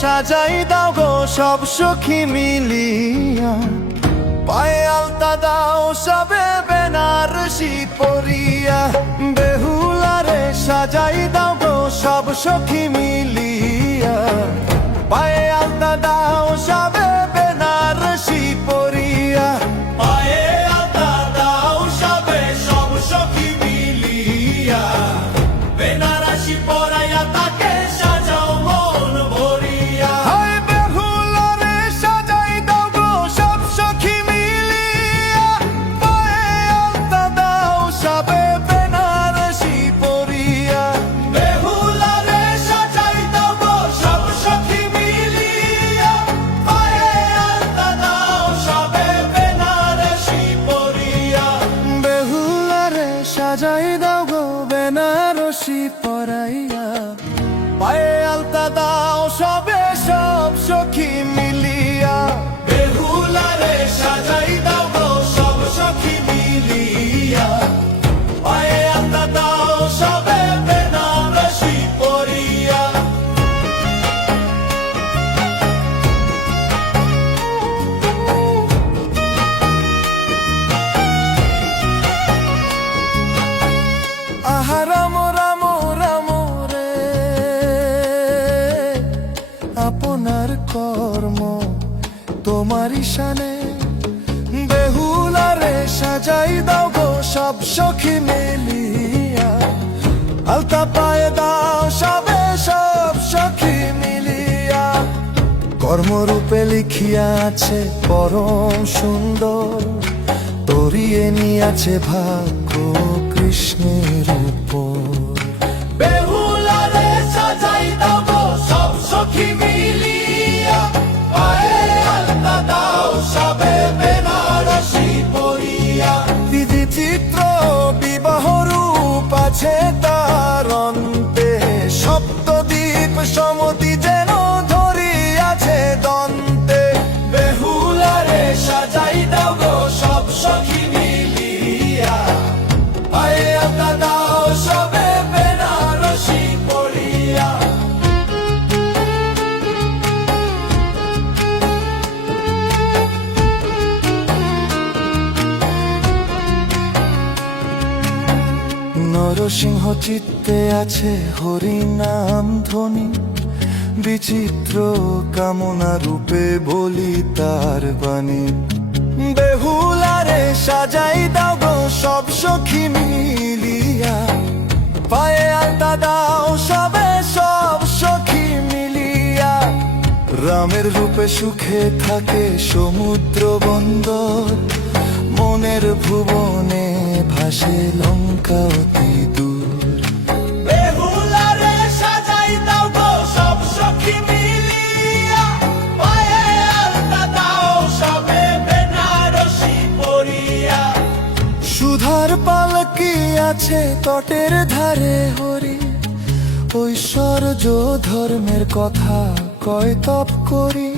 সাজাই দাও গো সব সখী মিলিয়া, পায়ে আলতা দাও সবে বেনারসি পরিয়া। বেহুলারে সাজাই দাও গো সব সখী মিলিয়া, পায়ে আলতা দাও সবে বেনারসি পরিয়া। পায়ে আলতা দাও সবে সব সখী মিলিয়া, বেনারসি পরাইয়া তাকে সাজাও মন ভরিয়া। হায় বেহুলারে সাজাই দাও গো সব সখী মিলিয়া, পায়ে আলতা দাও সবে বেনারসি পরিয়া। বেহুলারে সাজাই দাও গো সব সখী মিলিয়া, পায়ে আলতা দাও সবে বেনারসি পরিয়া। বেহুলারে সাজাই দাও গো বেনারসি পরাইয়া, পায়ে আলতা দাও সবে সব সখী মিলিয়া। বেহুলারে সাজাই দাও গো সব সখী মিলিয়া, পায়ে আলতা দাও সবে বেনারসি পরিয়া। আহা রাম রাম রাম রে, আপনার কর্ম তোমারই শানে। বেহুলারে সাজাই দাও গো সব সখী মিলিয়া, আলতা পায়ে দাও সবে সব সখী মিলিয়া। কর্মরূপে লিখিয়া আছে পরম সুন্দর, তরিয়ে নিয়াছে ভাগ্য কৃষ্ণের উপর। বেহুলারে সাজাই দাও গো সব সখী মিলিয়া, পায়ে আলতা দাও সবে বেনারসি পরিয়া। বিধি চিত্র বিবাহ রূপ আছে তার অন্তে, সপ্তদ্বীপ সমতি যেন ধরিয়াছে দন্তে। বেহুলারে সাজাই দাও গো সব সখী মিলিয়া, পায়ে আলতা দাও সবে বেনারসি পরিয়া। নরসিংহ চিত্তে আছে হরি নাম ধ্বনি, বিচিত্র কামনা রূপে বলি তার বাণী। বেহুলারে সাজাই দাও গো সব সখী মিলিয়া, পায়ে আলতা দাও সবে সব সখী মিলিয়া। রামের রূপে সুখে থাকে সমুদ্র বন্দর, মনের ভুবনে ভাসে লঙ্কা অতি দূর। বেহুলারে সাজাই দাও গো সব সখী মিলিয়া, পায়ে আলতা দাও সবে বেনারসি পরিয়া। সুধার পালকি আছে তটের ধারে হরি, ঐশ্বর্য ধর্মের কথা কয় তপ করি।